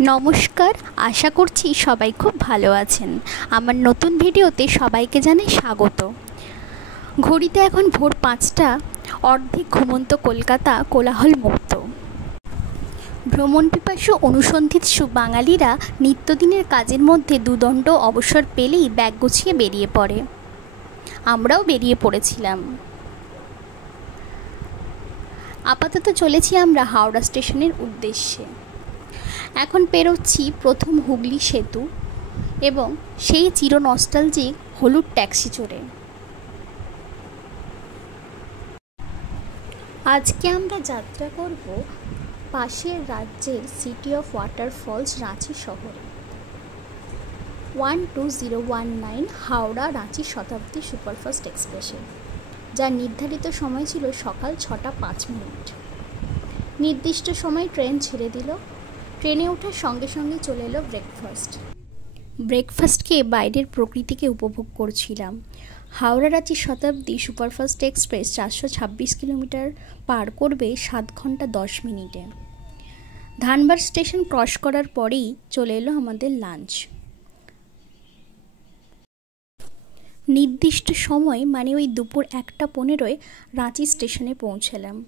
নমস্কার, আশা করছি সবাই খুব ভালো আছেন। আমার নতুন ভিডিওতে সবাইকে জানাই স্বাগত। ঘড়িতে এখন ভোর ৫টা, অর্ধেক ঘুমন্ত কলকাতা কোলাহল মুক্ত। ভ্রমণ পিপাসু অনুসন্ধিৎসু বাঙালিরা নিত্যদিনের কাজের মধ্যে দুদণ্ড অবসর পেলেই ব্যাগ গুছিয়ে বেরিয়ে পড়ে। আমরাও বেরিয়ে পড়েছিলাম। আপাতত চলেছি আমরা হাওড়া স্টেশনের উদ্দেশ্যে। এখন পেরোচ্ছি প্রথম হুগলি সেতু এবং সেই চির নস্টালজিক হলুদ ট্যাক্সি চড়ে। আজকে আমরা যাত্রা করব পাশের রাজ্যের সিটি অফ ওয়াটারফলস রাঁচি শহরে। 12019 হাওড়া রাঁচি শতাব্দী সুপারফাস্ট এক্সপ্রেসে, যার নির্ধারিত সময় ছিল সকাল 6টা 5 মিনিট। নির্দিষ্ট সময় ট্রেন ছেড়ে দিল। ট্রেনে ওঠার সঙ্গে সঙ্গে চলে এলো ব্রেকফাস্ট খেয়ে বাইরের প্রকৃতিকে উপভোগ করছিলাম। হাওড়া রাঁচি শতাব্দী সুপারফাস্ট এক্সপ্রেস 426 কিলোমিটার পার করবে 7 ঘন্টা 10 মিনিটে। ধানবাদ স্টেশন ক্রস করার পরেই চলে এলো আমাদের লাঞ্চ। নির্দিষ্ট সময় মানে ওই দুপুর 1:15 রাঁচি স্টেশনে পৌঁছলাম।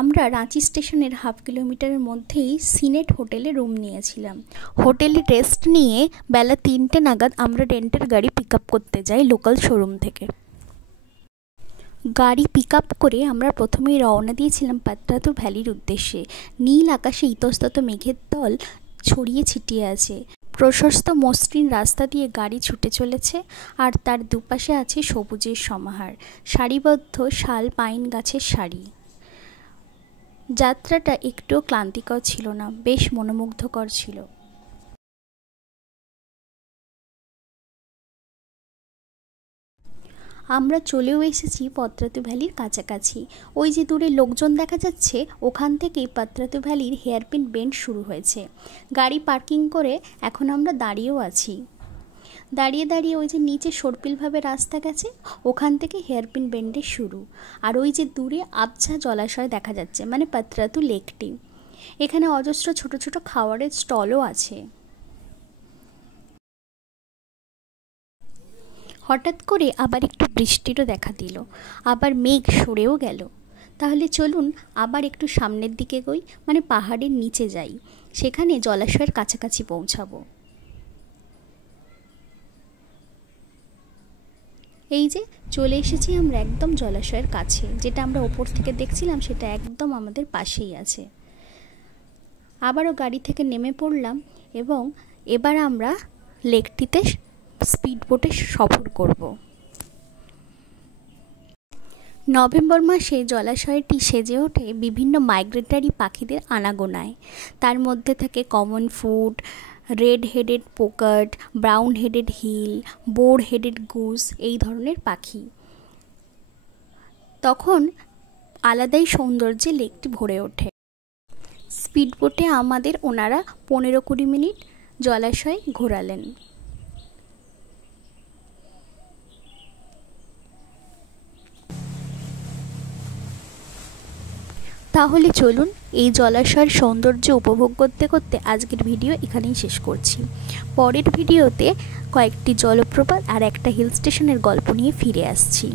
আমরা রাঁচি স্টেশনের হাফ কিলোমিটারের মধ্যেই সিনেট হোটেলে রুম নিয়েছিলাম। হোটেলে রেস্ট নিয়ে বেলা 3টে নাগাদ আমরা রেন্টের গাড়ি পিক আপ করতে যাই লোকাল শোরুম থেকে। গাড়ি পিক আপ করে আমরা প্রথমেই রওনা দিয়েছিলাম পাত্রাতু ভ্যালির উদ্দেশ্যে। নীল আকাশে ইতস্তত মেঘের দল ছড়িয়ে ছিটিয়ে আছে। প্রশস্ত মসৃণ রাস্তা দিয়ে গাড়ি ছুটে চলেছে, আর তার দুপাশে আছে সবুজের সমাহার, সারিবদ্ধ শাল পাইন গাছের সারি। যাত্রাটা একটুও ক্লান্তিকর ছিল না, বেশ মনোমুগ্ধকর ছিল। আমরা চলেও এসেছি পাত্রাতু ভ্যালির কাছাকাছি। ওই যে দূরে লোকজন দেখা যাচ্ছে, ওখান থেকেই পাত্রাতু ভ্যালির হেয়ারপিন বেন্ড শুরু হয়েছে। গাড়ি পার্কিং করে এখন আমরা দাঁড়িয়েও আছি। দাঁড়িয়ে দাঁড়িয়ে ওই যে নিচে সর্পিলভাবে রাস্তা গেছে, ওখান থেকে হেয়ারপিন বেন্ডের শুরু। আর ওই যে দূরে আবছা জলাশয় দেখা যাচ্ছে, মানে পাত্রাতু লেকটি। এখানে অজস্র ছোট ছোট খাবারের স্টলও আছে। হঠাৎ করে আবার একটু বৃষ্টিরও দেখা দিল, আবার মেঘ সরেও গেল। তাহলে চলুন আবার একটু সামনের দিকে গই, মানে পাহাড়ের নিচে যাই, সেখানে জলাশয়ের কাছাকাছি পৌঁছাবো। এই যে চলে এসেছি আমরা একদম জলাশয়ের কাছে। যেটা আমরা ওপর থেকে দেখছিলাম সেটা একদম আমাদের পাশেই আছে। আবারও গাড়ি থেকে নেমে পড়লাম এবং এবার আমরা লেকটিতে স্পিড বোটে সফর করব। নভেম্বর মাসে জলাশয়টি সেজে ওঠে বিভিন্ন মাইগ্রেটরি পাখিদের আনাগোনায়। তার মধ্যে থাকে common coot, red headed pochard, brown headed gull, bar headed goose, এই ধরনের পাখি। তখন আলাদাই সৌন্দর্যে লেকটি ভরে ওঠে। স্পিডবোটে আমাদের ওনারা 15-20 মিনিট জলাশয় ঘোরালেন। তাহলে চলুন এই জলাশয়ের সৌন্দর্য উপভোগ করতে করতে আজকের ভিডিও এখানেই শেষ করছি। পরের ভিডিওতে কয়েকটি জলপ্রপাত আর একটা হিল স্টেশনের গল্প নিয়ে ফিরে আসছি।